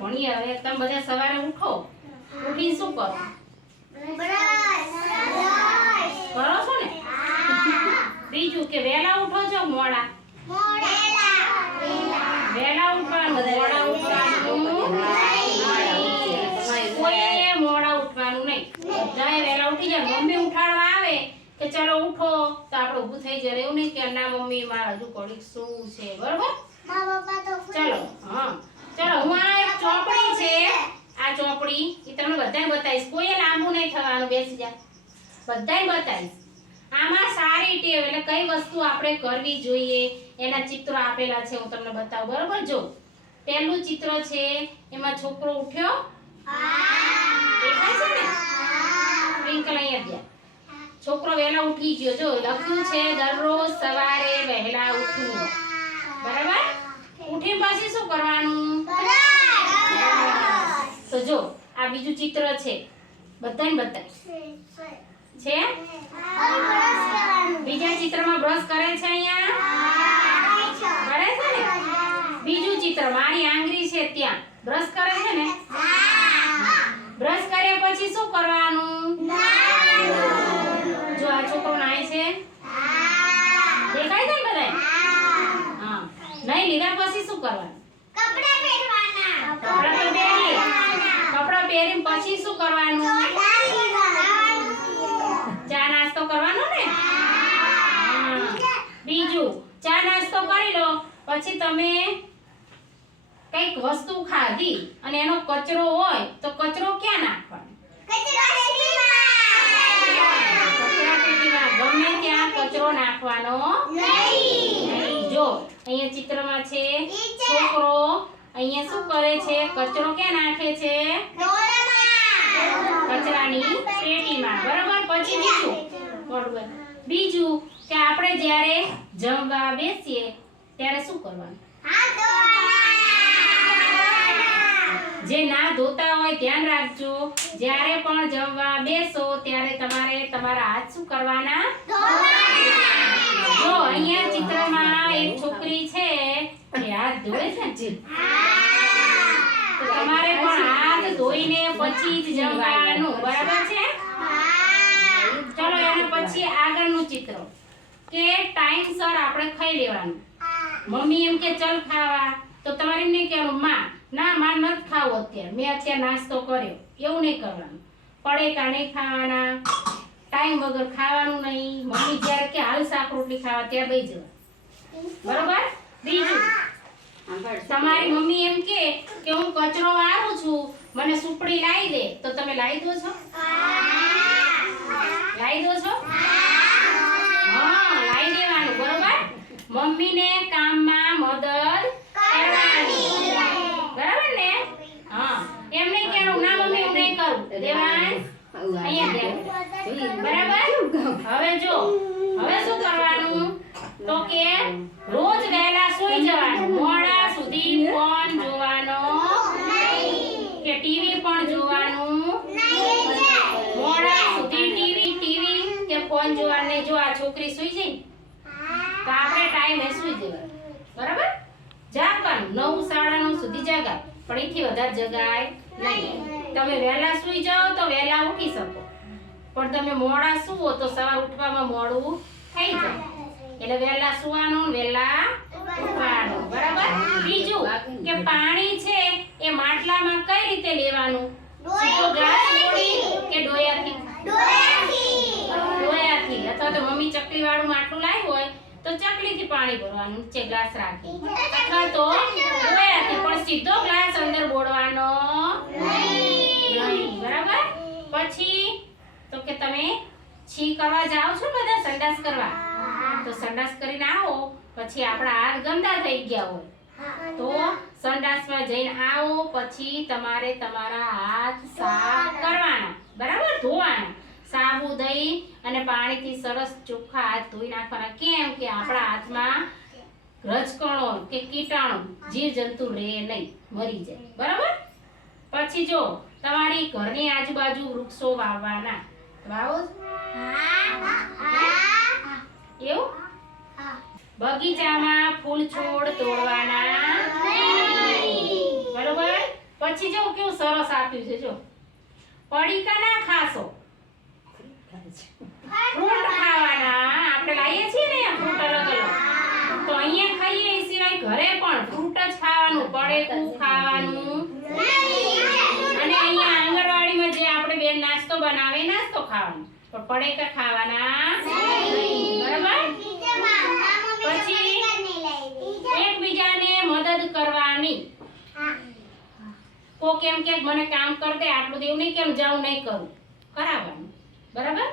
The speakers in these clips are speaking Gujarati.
ભણીએ. હવે તમે બધા સવારે ઉઠો, ઉઠીને શું કરો? કરો છો ને? બીજું કે વહેલા ઉઠો છો મોડા? વહેલા ઉઠવાનું, મોડા ઉઠવાનું કોઈએ મોડા ઉઠવાનું નહીં. બધાએ વહેલા ઉઠી જાય. મમ્મી ઉઠાડવા આવે કે ચલો ઉઠો તો આપણે ઊભું થઈ જાય. એવું નહીં કે ના મમ્મી મારે હજુ ઘડીક શું છે, બરોબર? ચલો હા ચલો, હું આ એક ચોપડી છે, આ ચોપડી એ તમને બધાને બતાવીશ. કોઈએ લાંબુ નહીં થવાનું, બેસી જા, બધાને બતાવીશ. આમાં સારી ટેવ એટલે કઈ વસ્તુ આપણે કરવી જોઈએ એના ચિત્રો આપેલા છે, હું તમને બતાવું, બરોબર? જો પહેલું ચિત્ર છે, એમાં છોકરો ઉઠ્યો, દેખાય છે ને? ટ્વિંકલ અહીંયા દે. છોકરો વહેલા ઉઠી ગયો. જો લખ્યું છે દરરોજ સવારે વહેલા ઉઠવું, બરાબર? ઉઠીને પછી શું કરવાનું? તો જો આ બીજું ચિત્ર છે, બધાને બતાવીશ છે. બીજા ચિત્રમાં બ્રશ કરે છે, અહીંયા કરે છે ને? બીજું ચિત્ર મારી આંગળી છે ત્યાં બ્રશ કરે છે ને? બ્રશ કર્યા પછી શું કરવાનું? જો આ છોકરો નાય છે, દેખાય છે ને બધાય? હા, નહીં લીધા પછી શું કરવાનું? કપડાં પહેરવાના. કપડાં પહેરીને પછી શું કરવાનું? ચા નાસ્તો કરવાનો ને? બીજું ચા નાસ્તો કરી લો પછી તમે કઈક વસ્તુ ખાધી અને એનો કચરો હોય તો કચરો ક્યાં નાખવાનો? કચરાપેટીમાં. ગમે ત્યાં કચરો નાખવાનો નહીં. જો અહીંયા ચિત્રમાં છે છોકરો અહીંયા શું કરે છે? કચરો ક્યાં નાખે છે? કચરાની પેટીમાં, બરાબર? પછી બીજું કે આપણે જ્યારે જમવા બેસીએ ત્યારે શું કરવાનું? જે ના ધોતા હોય ધ્યાન રાખજો. જ્યારે પણ જમવા બેસો ત્યારે તમારે તમારા હાથ શું કરવાના? જો અહીંયા ચિત્રમાં એક છોકરી છે એ હાથ ધોય છે, તો તમારે પણ હાથ ધોઈને પછી જ જમવાનું, બરાબર છે? ચલો એને પછી આગળનું ચિત્ર કે ટાઈમસર આપણે ખાઈ લેવાનું. મમ્મી એમ કે ચલ ખાવા તો તમારે એમ નહીં કહેવાનું માં ના માર નથી ખાવું અત્યારે, મેં અત્યારે નાસ્તો કર્યો, એવું નહીં કરવાનું. પડેકા નહીં ખાવાના, ટાઈમ વગર ખાવાનું નહીં. મમ્મી જ્યારે કે હાલ શાક રોટલી ખાવા ત્યાં બેસી જવા, બરોબર? બીજું તમારી મમ્મી એમ કે હું કચરો વાળું છું, મને સુપડી લાવી દે, તો તમે લાવી દો છો? લાવી દો છો? હા, લાવી દેવાનું, બરોબર? મમ્મીને કામમાં મદદ કરવાની, બરાબર ને? હા, એમ નહીં કહેવાનું ના મમ્મી હું નહીં કરું, દેવાંશ અહીંયા દે, બરાબર? હવે જો હવે શું કરવાનું? તો કે રોજ વહેલા સૂઈ જવાનું, મોડા સુધી ફોન જોવાનો કે ટીવી પણ જોવાનું મોડા સુધી ટીવી કે ફોન જોવાનું નહીં. જો આ છોકરી સૂઈ જાય તો આપણે ટાઈમે સૂઈ જવાનું, બરાબર? જાગવાનું 9 સાડા 9 સુધી જાગા, પણ એથી વધારે જગાય નહીં. તમે વહેલા સૂઈ જાઓ તો વહેલા ઉઠી શકો, પણ તમે મોડા સૂવો તો સવાર ઉઠવામાં મોડું થઈ જાય. એટલે વહેલા સુવાનું, વહેલા ઉઠવાનું, બરાબર? બીજું કે પાણી છે એ માટલામાં કઈ રીતે લેવાનું? સીધો ગ્લાસ મોડી કે ડોયાથી? ડોયાથી. અથવા તો મમ્મી ચકલી વાળું માટલું લાવ્યું હોય તો ચકલીથી પાણી ભરવાનું, નીચે ગ્લાસ રાખી, અથવા તો ડોયાથી. પણ સીધો ગ્લાસ અંદર બોળવાનો નહીં, બરાબર? પછી તો કે તમે છી કરવા જાઓ છો બધા, સંડાસ કરવા, તો સંડાસ કરીને આવો પછી આપણા હાથ ગંદા થઈ ગયા હોય તો સંડાસમાં જઈને આવો પછી તમારે તમારા હાથ સાફ કરવાના, બરાબર? ધોવાના. સાબુ દહીં અને પાણીથી સરસ ચોખ્ખા હાથ ધોઈ નાખવાના. કેમ કે આપણા હાથમાં રજકણો કે કીટાણુ જીવજંતુ રહે નહીં, મરી જાય, બરાબર? પછી જો તમારી ઘરની આજુબાજુ વૃક્ષો વાવવાના. વાવો એવું? બગીચામાં ફૂલ છોડ તોડવાના, બરોબર? પછી જો કેવું સરસ આપ્યું છે જો પડીકા ના ખાશો ફ્રૂટ ખાવાના આપણે લાવીએ છીએ ને ફ્રૂટ અલગ અલગ તો અહીંયા ખાઈએ એ સિવાય ઘરે પણ ફ્રૂટ જ ખાવાનું પડીકું ખાવાનું અને અહીંયા આંગણવાડીમાં જે આપણે બેન નાસ્તો બનાવે નાસ્તો ખાવાનો પણ પડીકા ખાવાના નહીં બરાબર પછી એકબીજાને મદદ કરવાની કોક એમ કે મને કામ કર દે આટલું દેવું નહીં કેમ જાઉં નહીં કરું કરાવવાનું બરાબર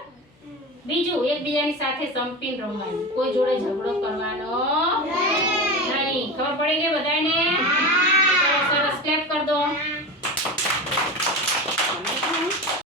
બીજું એકબીજાની સાથે સંપીને રમવાનું કોઈ જોડે ઝઘડો કરવાનો નહીં ખબર પડી ગઈ બધાને સરસ સરસ ક્લેપ કર દો